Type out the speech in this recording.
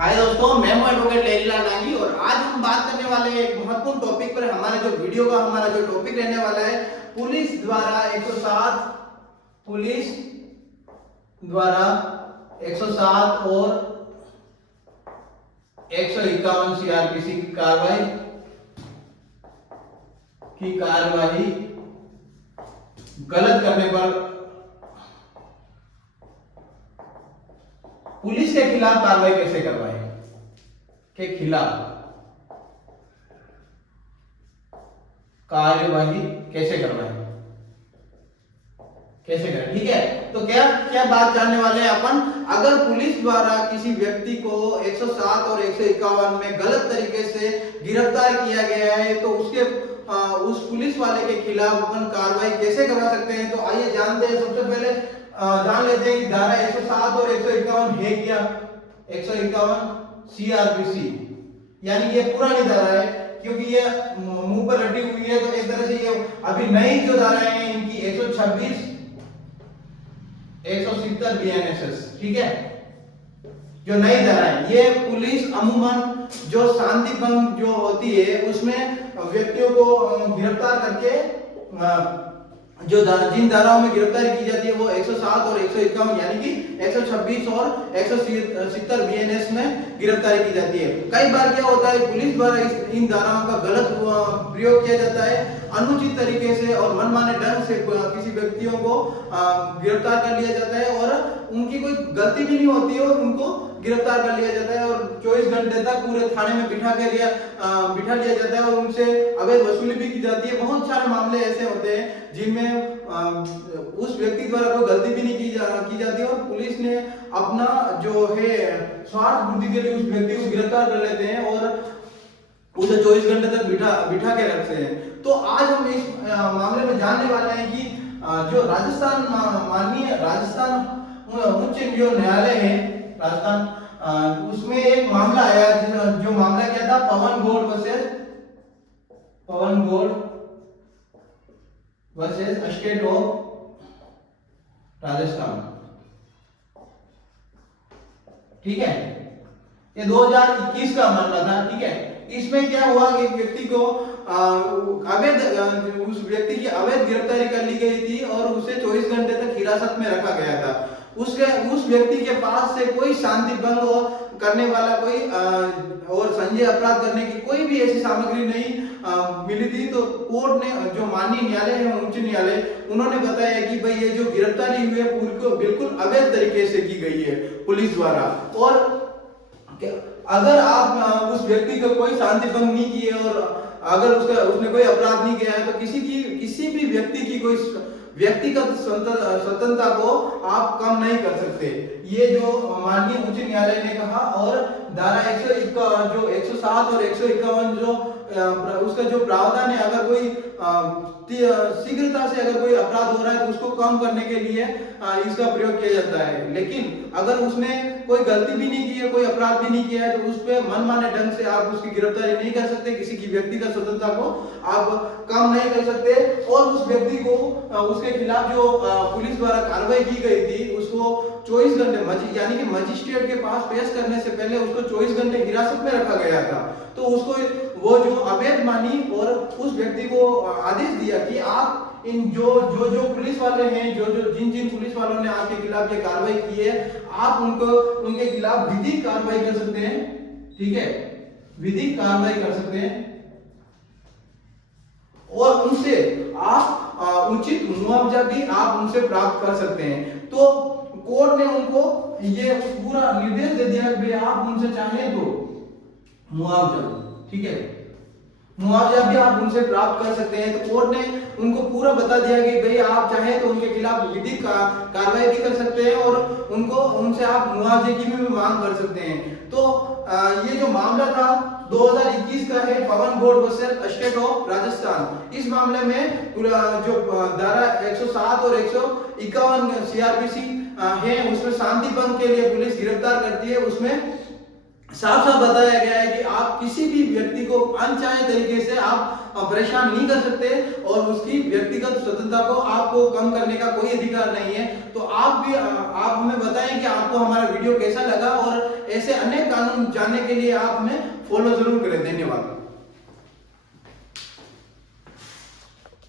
हाय दोस्तों, मैं हूं एडवोकेट लहरीलाल डांगी और आज हम बात करने वाले हैं एक महत्वपूर्ण टॉपिक पर। हमारा जो टॉपिक रहने वाला है, पुलिस द्वारा 107 और 151 सीआरपीसी की कार्यवाही गलत करने पर पुलिस के खिलाफ कार्रवाई कैसे करवाएं, के खिलाफ कार्यवाही कैसे करवाएं, कैसे करें। ठीक है, तो क्या क्या बात जानने वाले हैं अपन। अगर पुलिस द्वारा किसी व्यक्ति को 107 और 151 में गलत तरीके से गिरफ्तार किया गया है तो उस पुलिस वाले के खिलाफ अपन कार्रवाई कैसे करवा सकते हैं। तो आइए जानते हैं। सबसे पहले जान लेते हैं कि धारा 107 और 151 है क्या। 151 सीआरपीसी यानी ये पुरानी धारा है, क्योंकि ये मुंह पर रटी हुई है। तो एक तरह से ये अभी नई जो धाराएं हैं इनकी 126 170 बीएनएसएस, ठीक है, जो नई धारा है। ये पुलिस अमूमन जो शांति भंग जो होती है उसमें व्यक्तियों को गिरफ्तार करके जिन धाराओं में गिरफ्तारी की जाती है वो 107 और 151 यानी कि 126 और 170 बीएनएस में गिरफ्तारी की जाती है। कई बार क्या होता है, पुलिस द्वारा इन धाराओं का गलत प्रयोग किया जाता है, अनुचित तरीके से और मनमाने ढंग से किसी व्यक्तियों को गिरफ्तार कर लिया जाता है और उनकी कोई गलती भी नहीं होती है और उनको गिरफ्तार कर लिया जाता है और 24 घंटे तक पूरे थाने में बिठा लिया जाता है और उनसे अवैध वसूली भी की जाती है। बहुत सारे मामले ऐसे होते हैं जिनमें उस व्यक्ति द्वारा कोई गलती भी नहीं की जाती है और पुलिस ने अपना जो है स्वार्थ बुद्धि के लिए उस व्यक्ति को गिरफ्तार कर लेते हैं और उसे 24 घंटे तक बिठा के रखते हैं। तो आज हम इस मामले में जानने वाले हैं कि जो माननीय राजस्थान उच्च जो न्यायालय है राजस्थान, उसमें एक मामला आया जो मामला क्या था, Pawan Gaur versus State of Rajasthan. ठीक है, ये 2021 का मामला था। ठीक है, इसमें क्या हुआ कि व्यक्ति को उस व्यक्ति की अवैध गिरफ्तारी कर ली गई थी और उसे 24 घंटे तक हिरासत में रखा गया था। उस व्यक्ति के पास से कोई शांति भंग करने वाला कोई और संज्ञेय अपराध करने की कोई भी ऐसी सामग्री नहीं मिली थी। तो कोर्ट ने, जो माननीय न्यायालय है उच्च न्यायालय, उन्होंने बताया कि भाई ये जो गिरफ्तारी हुई है पूरी बिल्कुल अवैध तरीके से की गई है पुलिस द्वारा। और अगर आप उस व्यक्ति को कोई शांति भंग नहीं किए और अगर उसने कोई अपराध नहीं किया है तो किसी भी व्यक्ति की कोई व्यक्तिगत स्वतंत्रता को आप कम नहीं कर सकते। ये जो माननीय उच्च न्यायालय ने कहा। और धारा 107 और 151 जो उसका जो प्रावधान है, अगर कोई शीघ्रता से अगर कोई अपराध हो रहा है तो उसको कम करने के लिए इसका प्रयोग किया जाता है। लेकिन अगर उसने कोई गलती भी नहीं की है, कोई अपराध भी नहीं किया है तो उस पर मनमाने ढंग से आप उसकी गिरफ्तारी नहीं कर सकते, किसी की व्यक्तिगत स्वतंत्रता को आप कम नहीं कर सकते। और उस व्यक्ति को उसके खिलाफ जो पुलिस द्वारा कार्रवाई की गई थी उसको 24 घंटे यानी कि मजिस्ट्रेट के पास पेश करने से पहले उसको 24 घंटे हिरासत में रखा गया था। तो उसको वो जो अवैध मानी और उस व्यक्ति को आदेश दिया कि आप इन जो पुलिस वाले हैं, जिन पुलिस वालों ने आपके खिलाफ ये कार्रवाई की है, आप उनके खिलाफ विधिक कार्रवाई कर सकते हैं। ठीक है, विधिक कार्रवाई कर सकते हैं और उनसे आप उचित मुआवजा भी आप उनसे प्राप्त कर सकते हैं। तो कोर्ट ने उनको ये पूरा निर्देश दे दिया कि आप उनसे चाहें तो मुआवजा, ठीक है, मुआवजा भी आप उनसे प्राप्त कर सकते हैं। तो कोर्ट ने उनको पूरा बता दिया कि भाई आप चाहें तो उनके खिलाफ विधिक कार्रवाई भी कर सकते हैं और उनसे आप मुआवजे की भी मांग कर सकते हैं। तो ये जो मामला था 2021 का है, Pawan Gaur versus State of Rajasthan. इस मामले में जो धारा 107 और 151 सीआरपीसी है उसमें शांति भंग के लिए पुलिस गिरफ्तार करती है। उसमें साफ साफ बताया गया है कि आप किसी भी व्यक्ति को अनचाहे तरीके से आप परेशान नहीं कर सकते और उसकी व्यक्तिगत स्वतंत्रता को आपको कम करने का कोई अधिकार नहीं है। तो आप हमें बताएं कि आपको हमारा वीडियो कैसा लगा और ऐसे अनेक कानून जानने के लिए आप हमें फॉलो जरूर करें। धन्यवाद।